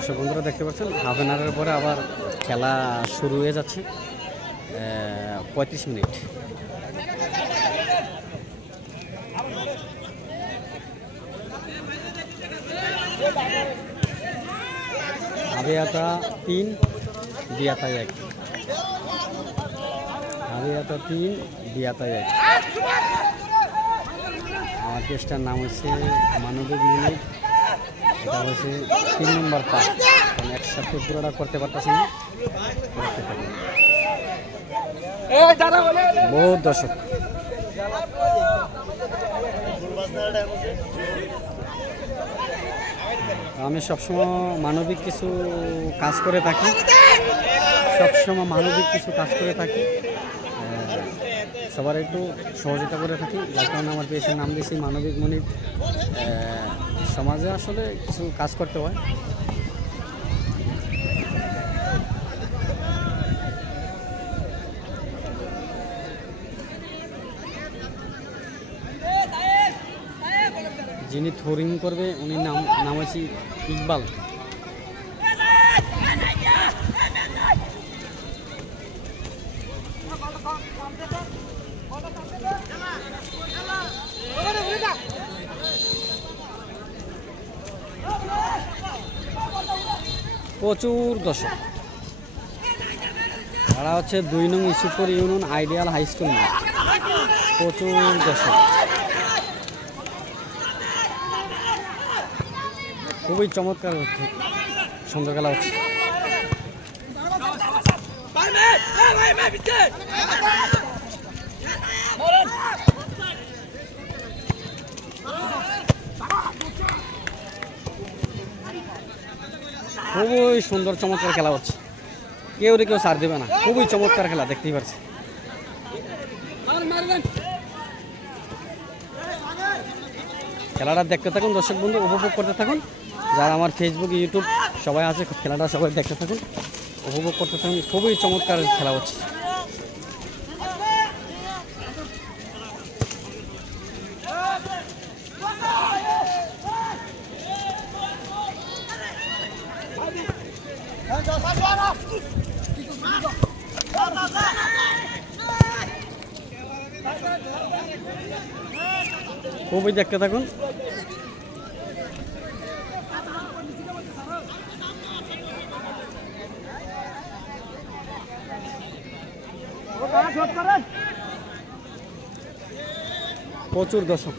দর্শক বন্ধুরা দেখতে পাচ্ছেন হাফ অ্যান আওয়ারের পরে আবার খেলা শুরু হয়ে যাচ্ছে। পঁয়ত্রিশ মিনিট। আবেয়াতা তিন দিয়াতা এক। আবেয়াতা তিন দিয়াতা এক। আমার পেজটার নাম হচ্ছে মানবিক মিনিট এটা হচ্ছে তিন নম্বর পার্ট। একসাথে পুরোটা করতে পারতেছি। না বহুত দর্শক। আমি সবসময় মানবিক কিছু কাজ করে থাকি। সবসময় মানবিক কিছু কাজ করে থাকি। সবার একটু সহযোগিতা করে থাকি। যার কারণে আমার পেয়েছে নাম দিয়েছি মানবিক মনির সমাজে আসলে কিছু কাজ করতে হয়। যিনি থোরিং করবে উনি নাম নাম হচ্ছে ইকবাল। প্রচুর দর্শক। তারা হচ্ছে দুই নং Isupur union ideal high school মাঠ। প্রচুর দর্শক। খুবই চমৎকার হচ্ছে সুন্দর খেলা হচ্ছে। খুবই সুন্দর, চমৎকার খেলা হচ্ছে। কেউ রে কেউ সার দেবে না। খুবই চমৎকার খেলা, দেখতেই পারছি। খেলাটা দেখতে থাকুন, দর্শক বন্ধু, উপভোগ করতে থাকুন। যারা আমার ফেসবুক ইউটিউব সবাই আছে, খেলাটা সবাই দেখতে থাকুন। উপভোগ করতে থাকুন। খুবই চমৎকার খেলা হচ্ছে। খুবই দেখতে থাকুন। প্রচুর দর্শক।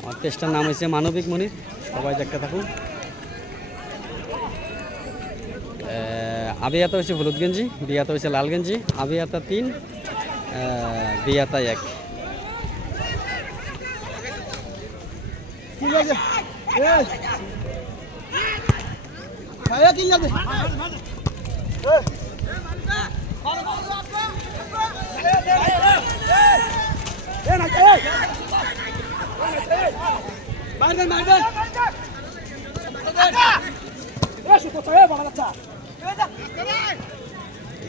আমার পেজটার নাম হয়েছে মানবিক মনির সবাই দেখতে থাকুন। আবিয়াতা হচ্ছে হলুদ গেঞ্জি বিয়াতা হচ্ছে লাল গেঞ্জি আবিয়াতা তিন বিয়াতা এক। মারবেন মারবেন।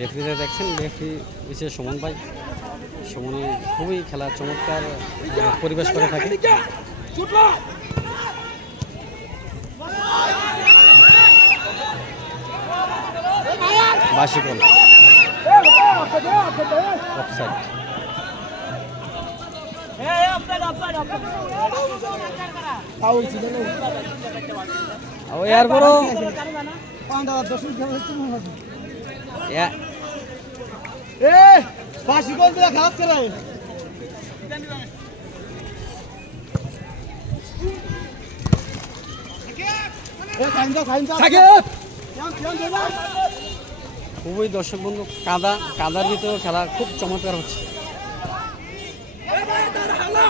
রেফারিরা দেখছেন রেফারি হচ্ছে সুমন ভাই। সুমনে খুবই খেলা চমৎকার পরিবেশ করে থাকে। বাসিকল অফসাইড বড় খুবই দর্শক বন্ধু কাদা কাদার ভিতরে খেলা খুব চমৎকার হচ্ছে এই এই কন্যা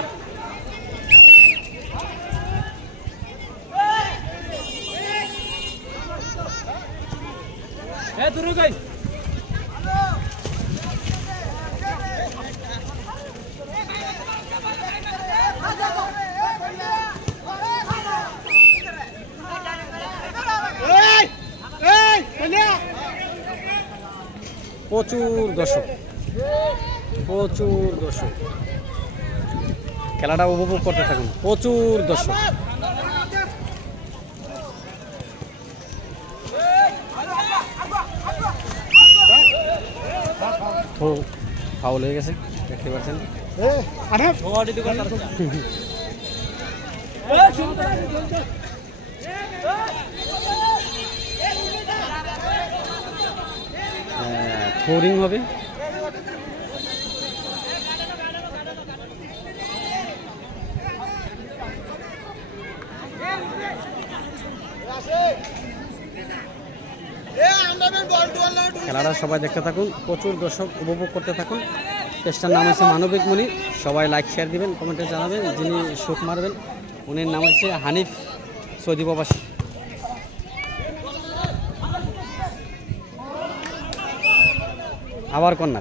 প্রচুর দর্শক প্রচুর দর্শক। খেলাটা উপভোগ করতে থাকুন প্রচুর দর্শক। তো ফাউল হয়ে গেছে দেখতে পাচ্ছেন। থ্রোরিং হবে। খেলাটা সবাই দেখতে থাকুন, প্রচুর দর্শক উপভোগ করতে থাকুন। পেজটার নাম হচ্ছে মানবিক মণি। সবাই লাইক শেয়ার দিবেন কমেন্টে জানাবেন, যিনি শোক মারবেন, উনির নাম হচ্ছে হানিফ সৌদি প্রবাসী। আবার কন্যা।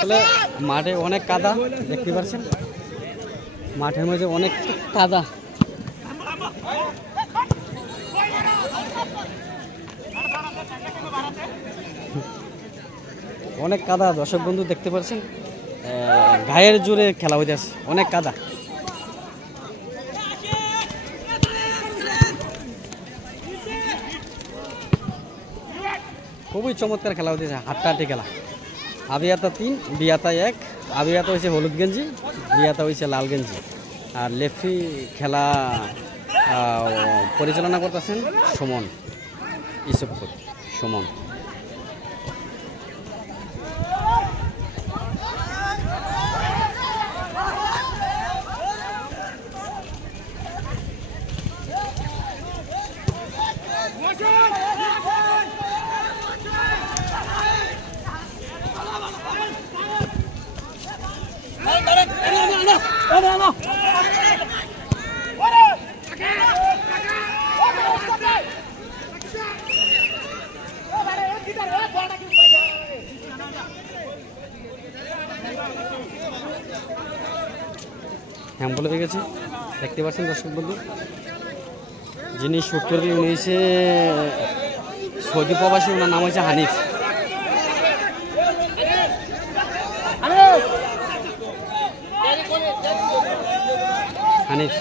আসলে মাঠে অনেক কাদা, দেখতে পাচ্ছেন? মাঠের মধ্যে অনেক কাদা। অনেক কাদা, দর্শক বন্ধু দেখতে পাচ্ছেন? গায়ের জোরে খেলা হইতেছে অনেক কাদা। খুবই চমৎকার খেলা হইতেছে হাট্টাহাটি খেলা। আবিয়াতা তিন, বিয়াতা এক। আবিয়াতা হয়েছে হলুদ গেঞ্জি, বিয়াতা হয়েছে লাল গেঞ্জি। আর লেফি খেলা পরিচালনা করতেছেন সুমন ইসুফপুর, সুমন। হ্যাঁ হয়ে গেছে। দেখতে পাচ্ছেন দর্শক বন্ধু, যিনি সত্তর দিন উনি হচ্ছে সৌদি প্রবাসী, ওনার নাম হয়েছে হানিফ। হানিফ।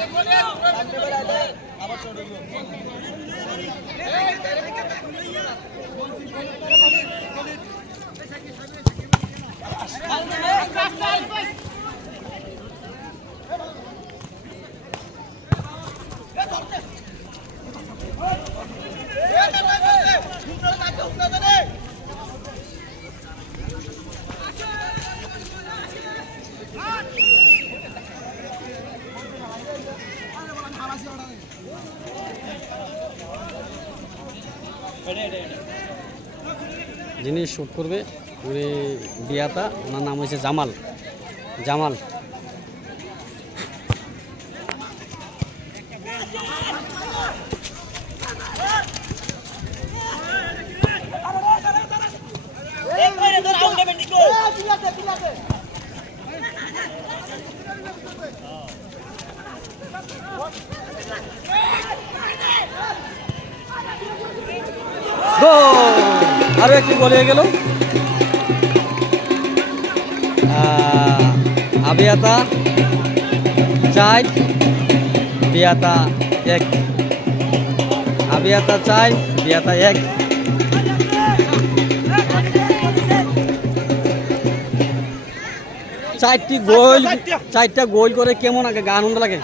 যিনি শ্যুট করবে উনি বিয়াতা ওনার নাম হয়েছে জামাল। জামাল গোল আরও একটি গোল। হয়ে গেল আবিয়াতা চাই। বিয়াতা এক। আবিয়াতা চাই বিয়াতা এক। চারটি গোল চারটা গোল করে কেমন আগে আনন্দ লাগে?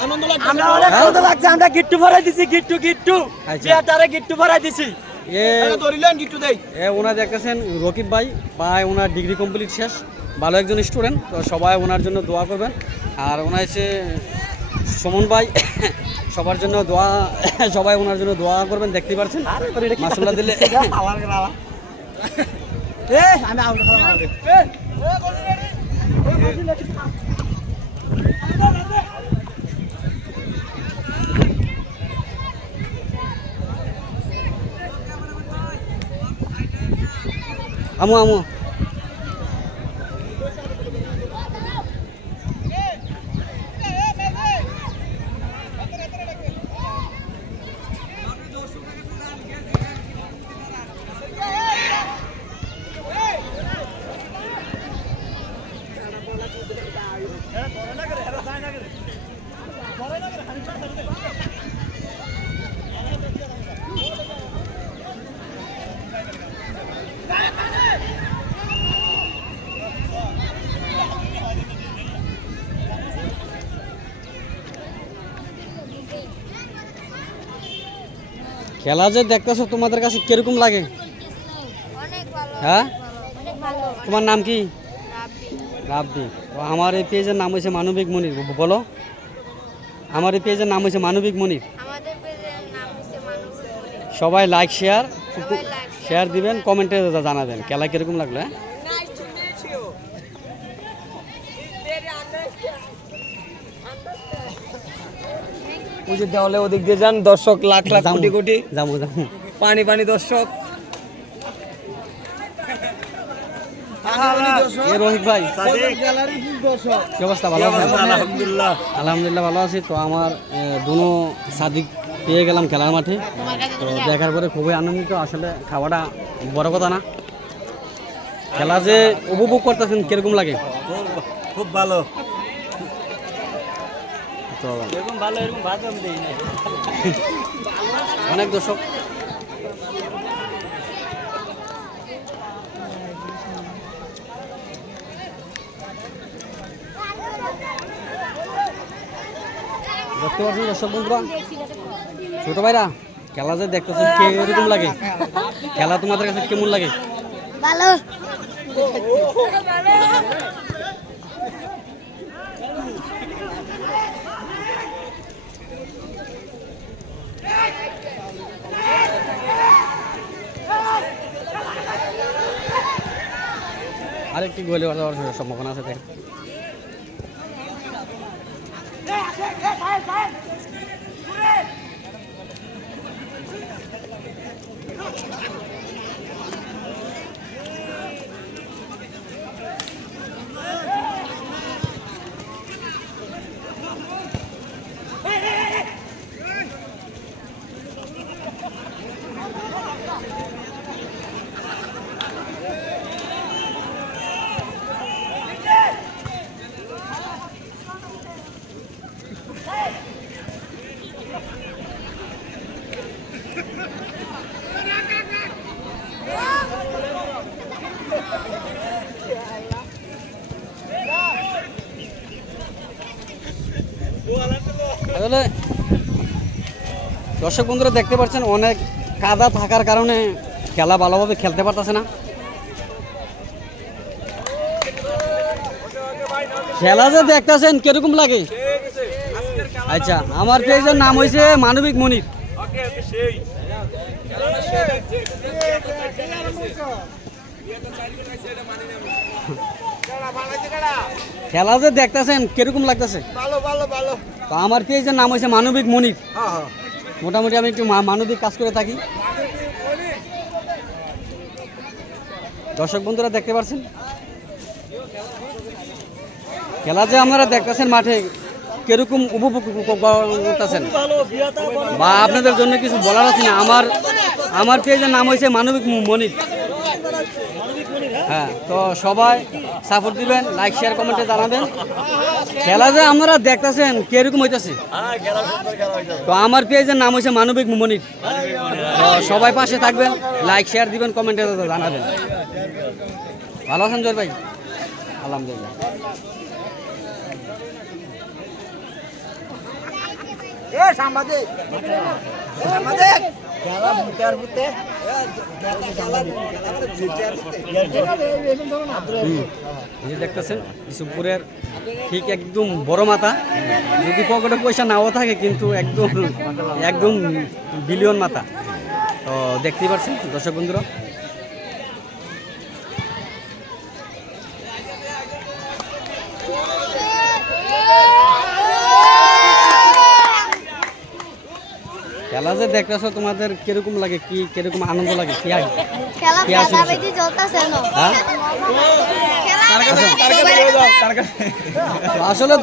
আমরা অনেক হ্যাঁ? আনন্দ লাগছে। আমরা গিট্টু ভরাই দিছি গিট্টু গিট্টু। আচ্ছা। বিয়াটারে গিট্টু ভরাই দিছি। এ ওনার দেখতেছেন রকিব ভাই বা ওনার ডিগ্রি কমপ্লিট শেষ। ভালো একজন স্টুডেন্ট তো সবাই ওনার জন্য দোয়া করবেন। আর ওনার এসে সুমন ভাই সবার জন্য দোয়া সবাই ওনার জন্য দোয়া করবেন দেখতে পাচ্ছেন মাসুল্লাহ দিলে আমি Amo, amo. খেলা যে দেখতেছো তোমাদের কাছে কীরকম লাগে? হ্যাঁ? তোমার নাম কি? রাবদি আমার এই পেজের নাম হয়েছে মানবিক মনির বলো। আমার এই পেজের নাম হয়েছে মানবিক মনির। সবাই লাইক শেয়ার শেয়ার দিবেন কমেন্টে জানাবেন খেলা কীরকম লাগল হ্যাঁ? যে দেওয়ালে ওদিক দিয়ে যান। দর্শক লাখ লাখ কোটি কোটি। যামু যামু পানি পানি দর্শক। রোহিত ভাই। কি অবস্থা? ভালো আছেন? আলহামদুলিল্লাহ। আলহামদুলিল্লাহ ভালো আছি। তো আমার দুনো সাদিক পেয়ে গেলাম খেলার মাঠে। তো দেখার পরে খুবই আনন্দিত। আসলে খাওয়াটা বড় কথা না। খেলা যে উপভোগ করতেছেন কীরকম লাগে? খুব ভালো তো এরকম ভালো এরকম ভাত আমি দেই না অনেক দর্শক। দেখতে পাচ্ছেন দর্শক বন্ধুরা? ছোট ভাইরা খেলা যে দেখতেছেন কীরকম লাগে? খেলা তোমাদের কাছে কেমন লাগে? ভালো। আরেকটি গোলে যাওয়ার সম্ভাবনা আছে দেখেন আসলে দর্শক বন্ধুরা দেখতে পাচ্ছেন, অনেক কাদা থাকার কারণে খেলা ভালোভাবে খেলতে পারতেছে না। খেলা যে দেখতেছেন কীরকম লাগে? আচ্ছা আমার পেজের নাম হয়েছে মানবিক মনির। খেলা। যে দেখতেছেন কীরকম লাগতেছে? ভালো ভালো ভালো। তো আমার পেজের নাম হয়েছে মানবিক মনির? হ্যাঁ হ্যাঁ। মোটামুটি আমি একটু মানবিক কাজ করে থাকি। দর্শক বন্ধুরা দেখতে পাচ্ছেন খেলা যে আপনারা দেখতেছেন মাঠে কীরকম উপভোগ করতেছেন? বা আপনাদের জন্য কিছু বলার আছে না? আমার আমার পেজের নাম হয়েছে মানবিক মনির? হ্যাঁ তো সবাই সাপোর্ট দিবেন লাইক শেয়ার কমেন্টে জানাবেন। খেলা যে আপনারা দেখতেছেন, কীরকম হইতেছে? তো আমার পেজের নাম হয়েছে মানবিক মনির তো সবাই পাশে থাকবেন লাইক শেয়ার দিবেন কমেন্টে জানাবেন। ভালো আছেন জয় ভাই? আলহামদুলিল্লাহ। সাংবাদিক সাংবাদিক। দেখতেছেন ইসুপুরের ঠিক একদম বড় মাথা। যদি পকেটে পয়সা নাও থাকে, কিন্তু একদম একদম বিলিয়ন মাথা। তো দেখতেই পারছেন, দর্শক বন্ধুরা খেলা যে দেখতেছো তোমাদের কীরকম লাগে? কি কীরকম আনন্দ লাগে? কি আগে খেলা খেলা আসে? ফাটাফাটি চলতেছে না হ্যাঁ? খেলা আসলে